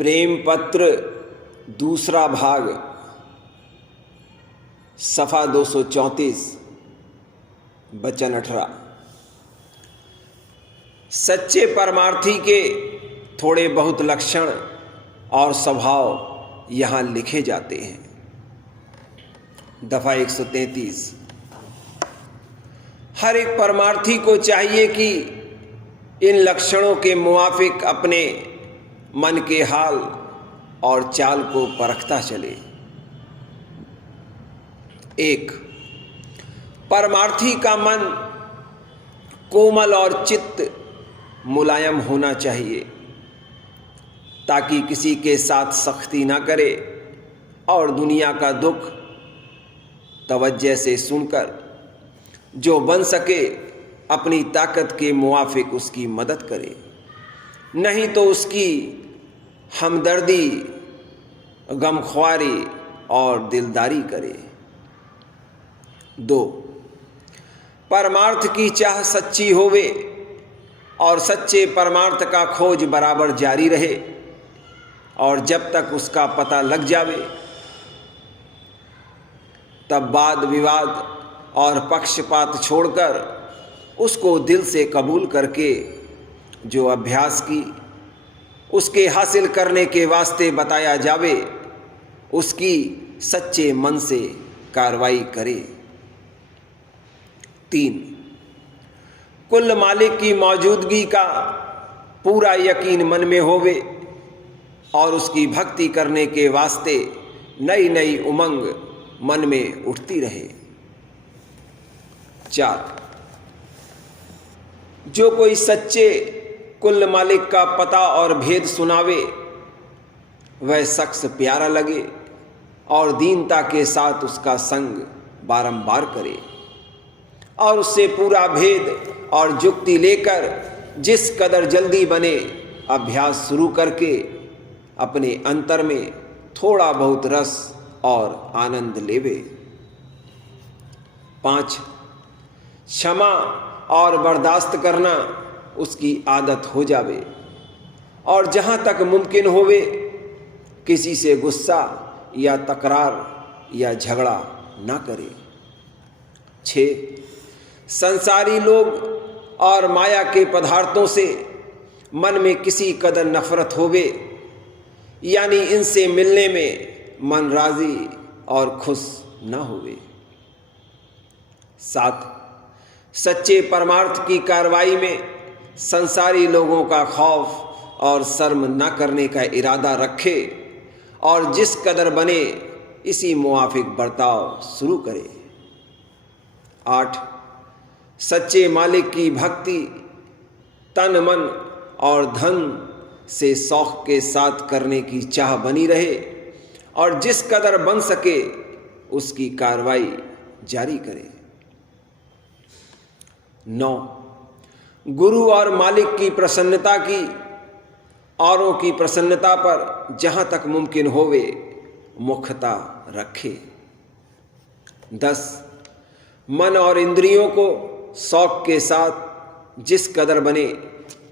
प्रेम पत्र दूसरा भाग सफ़ा 234 वचन 18। सच्चे परमार्थी के थोड़े बहुत लक्षण और स्वभाव यहाँ लिखे जाते हैं। दफ़ा 133। हर एक परमार्थी को चाहिए कि इन लक्षणों के मुवाफिक अपने मन के हाल और चाल को परखता चले। 1. परमार्थी का मन कोमल और चित्त मुलायम होना चाहिए ताकि किसी के साथ सख्ती ना करे और दुनिया का दुख तवज्जो से सुनकर जो बन सके अपनी ताकत के मुवाफिक उसकी मदद करे, नहीं तो उसकी हमदर्दी, गमख्वारी और दिलदारी करे। 2. परमार्थ की चाह सच्ची होवे और सच्चे परमार्थ का खोज बराबर जारी रहे और जब तक उसका पता लग जावे तब वाद विवाद और पक्षपात छोड़कर उसको दिल से कबूल करके जो अभ्यास की उसके हासिल करने के वास्ते बताया जावे उसकी सच्चे मन से कार्रवाई करे। 3. कुल मालिक की मौजूदगी का पूरा यकीन मन में होवे और उसकी भक्ति करने के वास्ते नई नई उमंग मन में उठती रहे। 4. जो कोई सच्चे कुल मालिक का पता और भेद सुनावे वह शख्स प्यारा लगे और दीनता के साथ उसका संग बारंबार करे और उससे पूरा भेद और जुक्ति लेकर जिस कदर जल्दी बने अभ्यास शुरू करके अपने अंतर में थोड़ा बहुत रस और आनंद लेवे। 5. क्षमा और बर्दाश्त करना उसकी आदत हो जावे और जहाँ तक मुमकिन होवे किसी से गुस्सा या तकरार या झगड़ा ना करे। 6. संसारी लोग और माया के पदार्थों से मन में किसी कदर नफरत होवे यानी इनसे मिलने में मन राजी और खुश ना होवे। 7. सच्चे परमार्थ की कार्रवाई में संसारी लोगों का खौफ और शर्म न करने का इरादा रखे और जिस कदर बने इसी मुआफिक बर्ताव शुरू करे। 8. सच्चे मालिक की भक्ति तन मन और धन से शौक के साथ करने की चाह बनी रहे और जिस कदर बन सके उसकी कार्रवाई जारी करे। 9. गुरु और मालिक की प्रसन्नता की औरों की प्रसन्नता पर जहाँ तक मुमकिन होवे मुख्यता रखे। 10. मन और इंद्रियों को शौक के साथ जिस कदर बने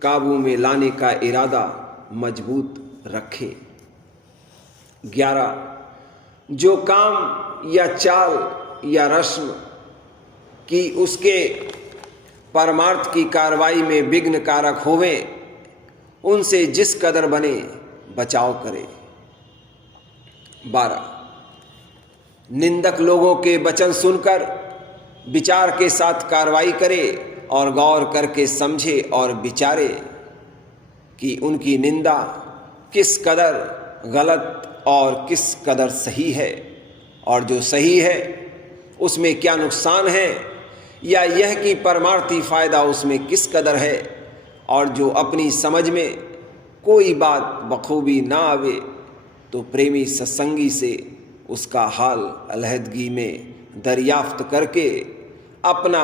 काबू में लाने का इरादा मजबूत रखे। 11. जो काम या चाल या रस्म की उसके परमार्थ की कार्रवाई में विघ्न कारक होवें उनसे जिस कदर बने बचाव करे। 12. निंदक लोगों के वचन सुनकर विचार के साथ कार्रवाई करे और गौर करके समझे और विचारे कि उनकी निंदा किस कदर गलत और किस कदर सही है और जो सही है उसमें क्या नुकसान है या यह कि परमार्थी फ़ायदा उसमें किस कदर है और जो अपनी समझ में कोई बात बखूबी ना आवे तो प्रेमी सत्संगी से उसका हाल अलहदगी में दरियाफ्त करके अपना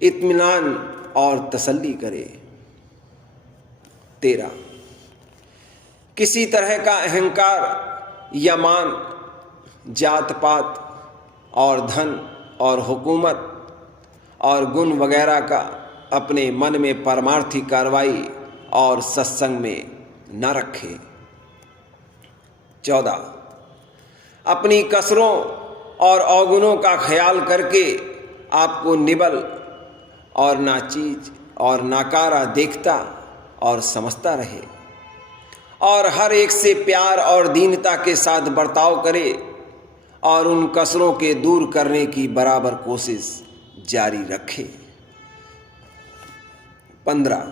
इत्मीनान और तसल्ली करे। 13. किसी तरह का अहंकार या मान जात पात और धन और हुकूमत और गुण वगैरह का अपने मन में परमार्थी कार्रवाई और सत्संग में न रखे। 14 अपनी कसरों और अवगुणों का ख्याल करके आपको निबल और नाचीज और नाकारा देखता और समझता रहे, और हर एक से प्यार और दीनता के साथ बर्ताव करे और उन कसरों के दूर करने की बराबर कोशिश जारी रखे। 15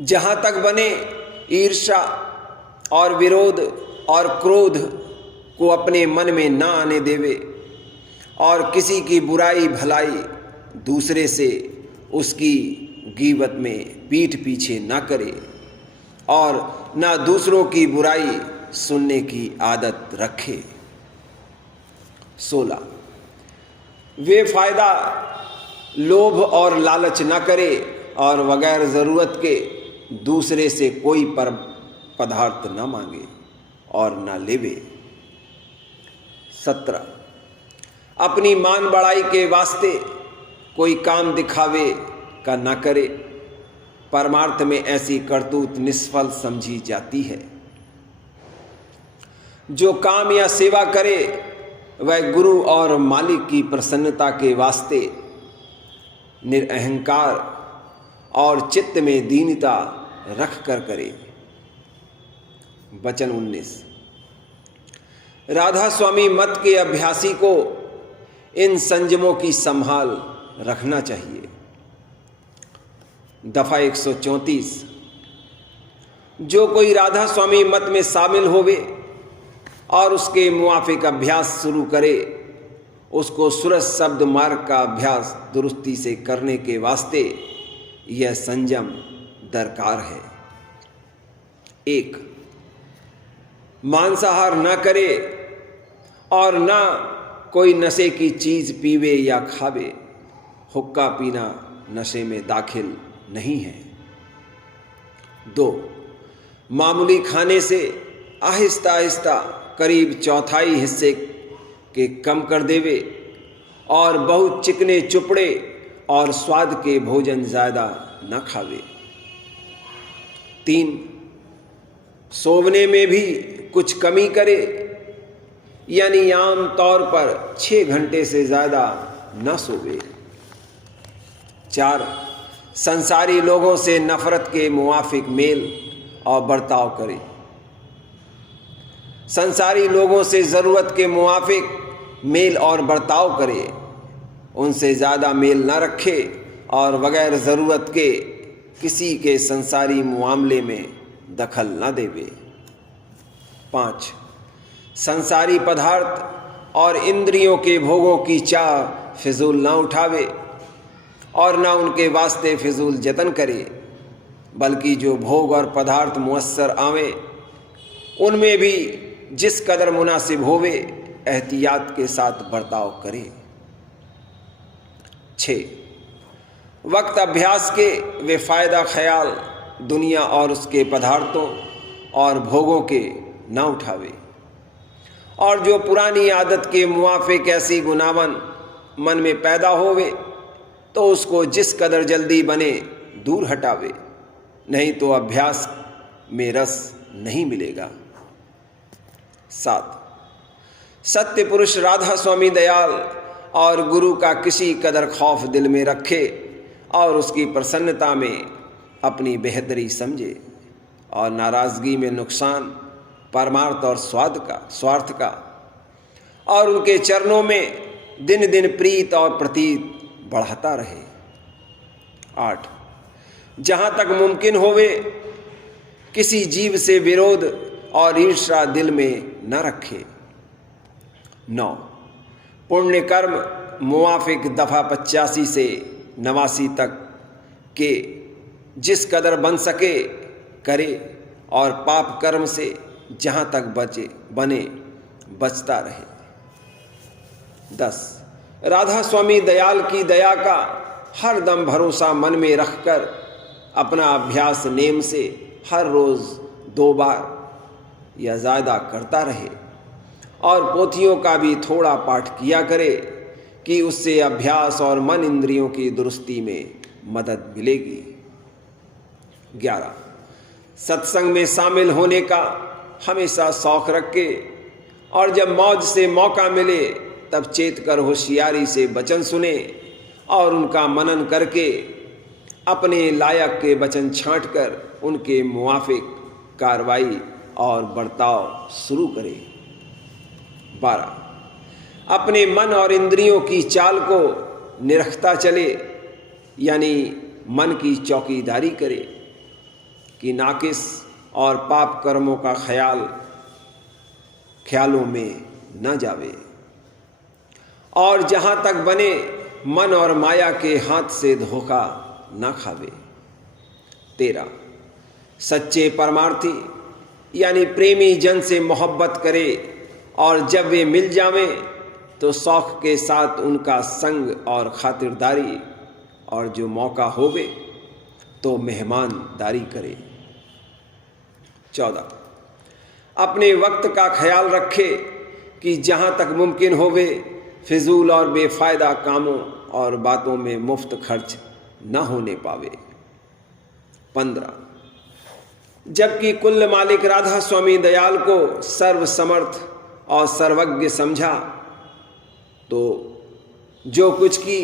जहाँ तक बने ईर्ष्या और विरोध और क्रोध को अपने मन में ना आने देवे, और किसी की बुराई भलाई दूसरे से उसकी गीबत में पीठ पीछे ना करे, और ना दूसरों की बुराई सुनने की आदत रखे। 16 वे फायदा लोभ और लालच न करे, और बगैर ज़रूरत के दूसरे से कोई पदार्थ न मांगे और न लेवे। 17 अपनी मान बढ़ाई के वास्ते कोई काम दिखावे का न करे, परमार्थ में ऐसी करतूत निष्फल समझी जाती है। जो काम या सेवा करे वह गुरु और मालिक की प्रसन्नता के वास्ते निरअहंकार और चित्त में दीनता रख कर करे। वचन 19 राधा स्वामी मत के अभ्यासी को इन संयमों की संभाल रखना चाहिए। दफा 134 जो कोई राधा स्वामी मत में शामिल होवे और उसके मुआफिक अभ्यास शुरू करे, उसको सूरज शब्द मार्ग का अभ्यास दुरुस्ती से करने के वास्ते यह संयम दरकार है। 1 मांसाहार न करे और न कोई नशे की चीज पीवे या खावे। हुक्का पीना नशे में दाखिल नहीं है। 2 मामूली खाने से आहिस्ता आहिस्ता करीब चौथाई हिस्से के कम कर देवे, और बहुत चिकने चुपड़े और स्वाद के भोजन ज़्यादा न खावे। 3 सोने में भी कुछ कमी करे, यानी आम तौर पर 6 घंटे से ज़्यादा न सोवे। 4 संसारी लोगों से नफरत के मुआफिक मेल और बर्ताव करे। संसारी लोगों से ज़रूरत के मुआफिक मेल और बर्ताव करे, उनसे ज़्यादा मेल न रखे और बगैर ज़रूरत के किसी के संसारी मामले में दखल न देवे। 5 संसारी पदार्थ और इंद्रियों के भोगों की चाह फिजूल न उठावे और न उनके वास्ते फिजूल जतन करे, बल्कि जो भोग और पदार्थ मुयस्सर आवे उनमें भी जिस कदर मुनासिब होवे एहतियात के साथ बर्ताव करे। 6 वक्त अभ्यास के वे फ़ायदा ख्याल दुनिया और उसके पदार्थों और भोगों के न उठावे, और जो पुरानी आदत के मुआफिक ऐसी गुनावन मन में पैदा होवे तो उसको जिस कदर जल्दी बने दूर हटावे, नहीं तो अभ्यास में रस नहीं मिलेगा। 7 सत्य पुरुष राधा स्वामी दयाल और गुरु का किसी कदर खौफ दिल में रखे और उसकी प्रसन्नता में अपनी बेहतरी समझे, और नाराज़गी में नुकसान परमार्थ और स्वार्थ का, और उनके चरणों में दिन दिन प्रीत और प्रतीत बढ़ाता रहे। 8 जहाँ तक मुमकिन होवे किसी जीव से विरोध और ईर्ष्या दिल में न रखे। 9 पुण्य कर्म मुआफिक दफ़ा 85 से 89 तक के जिस कदर बन सके करे, और पाप कर्म से जहाँ तक बचता रहे। 10 राधा स्वामी दयाल की दया का हर दम भरोसा मन में रखकर अपना अभ्यास नेम से हर रोज़ 2 बार या ज़्यादा करता रहे, और पोथियों का भी थोड़ा पाठ किया करे कि उससे अभ्यास और मन इंद्रियों की दुरुस्ती में मदद मिलेगी। 11 सत्संग में शामिल होने का हमेशा शौक रखे और जब मौज से मौका मिले तब चेत कर होशियारी से वचन सुने और उनका मनन करके अपने लायक के वचन छांटकर उनके मुआफिक कार्रवाई और बर्ताव शुरू करे। 12 अपने मन और इंद्रियों की चाल को निरखता चले, यानी मन की चौकीदारी करे कि नाकिस और पाप कर्मों का ख्यालों में न जावे और जहाँ तक बने मन और माया के हाथ से धोखा न खावे। 13 सच्चे परमार्थी यानी प्रेमी जन से मोहब्बत करे और जब वे मिल जावें तो शौक के साथ उनका संग और खातिरदारी और जो मौका होवे तो मेहमानदारी करे। 14 अपने वक्त का ख्याल रखे कि जहाँ तक मुमकिन होवे फिजूल और बेफायदा कामों और बातों में मुफ्त खर्च न होने पावे। 15 जबकि कुल मालिक राधा स्वामी दयाल को सर्वसमर्थ और सर्वज्ञ समझा तो जो कुछ की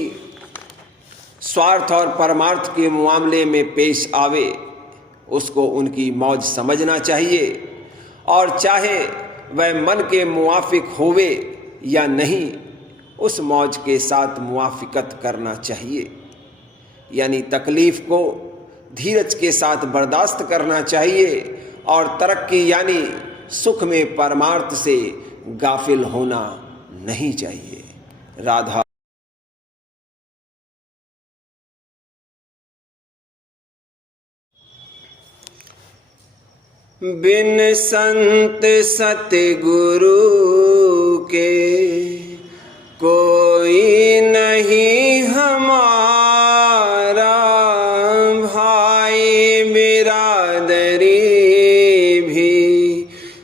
स्वार्थ और परमार्थ के मामले में पेश आवे उसको उनकी मौज समझना चाहिए और चाहे वह मन के मुआफिक होवे या नहीं उस मौज के साथ मुआफिकत करना चाहिए, यानी तकलीफ को धीरज के साथ बर्दाश्त करना चाहिए और तरक्की यानी सुख में परमार्थ से गाफिल होना नहीं चाहिए। राधा। बिन संत सतगुरु के कोई नहीं हमारा, भाई बिरादरी भी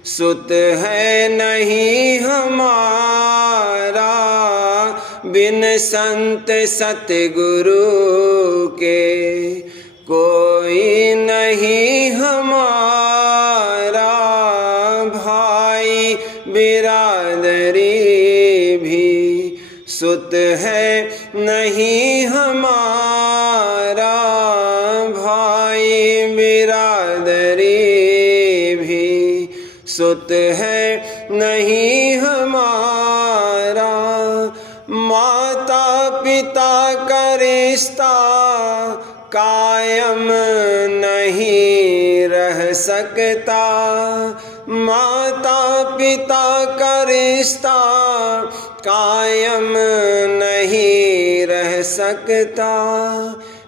सुत है नहीं हमारा। बिन संत सतगुरु के कोई नहीं हमारा, भाई बिरादरी भी सुत है नहीं हमारा, भाई बिरादरी भी सुत है नहीं हमारा। माता पिता का रिश्ता कायम नहीं रह सकता, माता पिता का रिश्ता कायम नहीं रह सकता।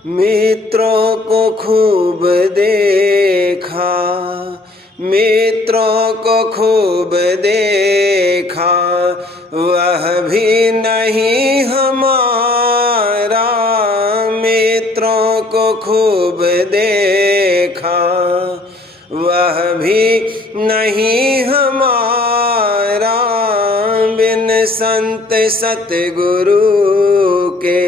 मित्रों को खूब देखा, मित्रों को खूब देखा, वह भी नहीं हमारा। मित्रों को खूब देखा, वह भी नहीं हमारा। बिन संत सतगुरु के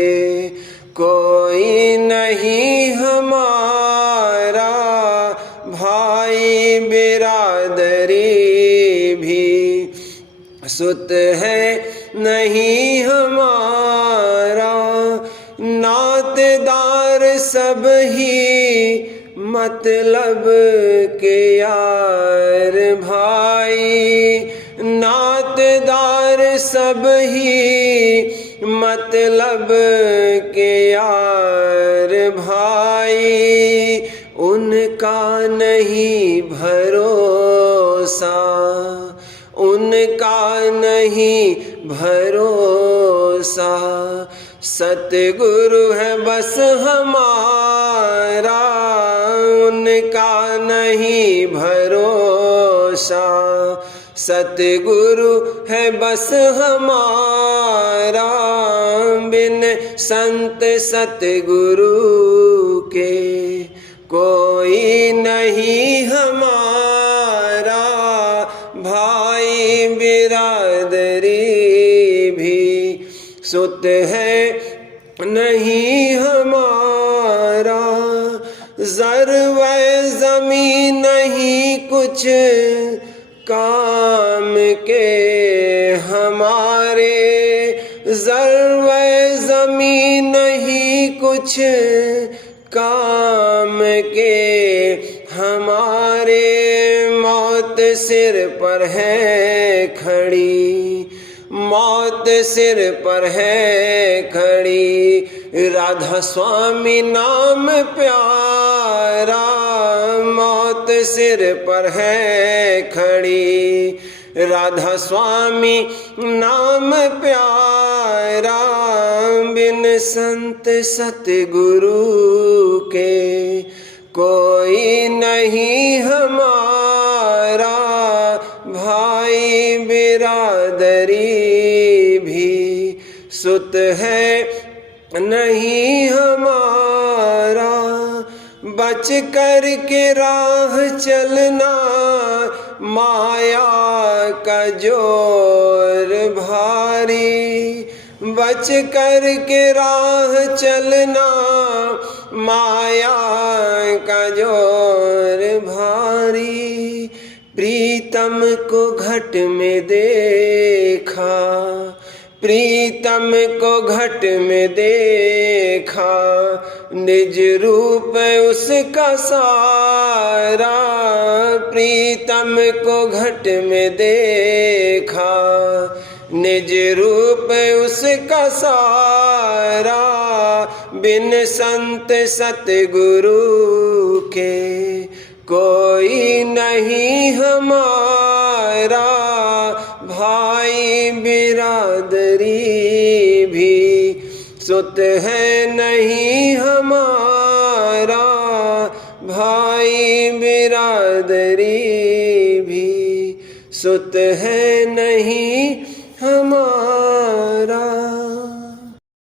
कोई नहीं हमारा, भाई बिरादरी भी सुत है नहीं हमारा। नातेदार सब ही मतलब के यार भाई, नातेदार सब ही मतलब के यार भाई। उनका नहीं भरोसा, उनका नहीं भरोसा, सतगुरु है बस हमारा। उनका नहीं भरोसा, सतगुरु है बस हमारा। बिन संत सतगुरु के कोई नहीं हमारा, भाई बिरादरी भी सुत है नहीं हमारा। ज़र व ज़मीन कुछ काम के हमारे, ज़र्व ज़मीन नहीं कुछ काम के हमारे। मौत सिर पर है खड़ी, मौत सिर पर है खड़ी, राधा स्वामी नाम प्यारा। मौत सिर पर है खड़ी, राधा स्वामी नाम प्यारा। बिन संत सतगुरु के कोई नहीं हमारा, भाई बिरादरी भी सुत है नहीं हमारा। बच कर के राह चलना माया का जोर भारी, बच कर के राह चलना माया का जोर भारी। प्रीतम को घट में देखा, प्रीतम को घट में देखा, निज रूप उसका सारा। प्रीतम को घट में देखा, निज रूप उसका सारा। बिन संत सतगुरु के कोई नहीं हमारा, भाई बिरादरी भी सुत है नहीं हमारा, भाई बिरादरी भी सुत है नहीं हमारा।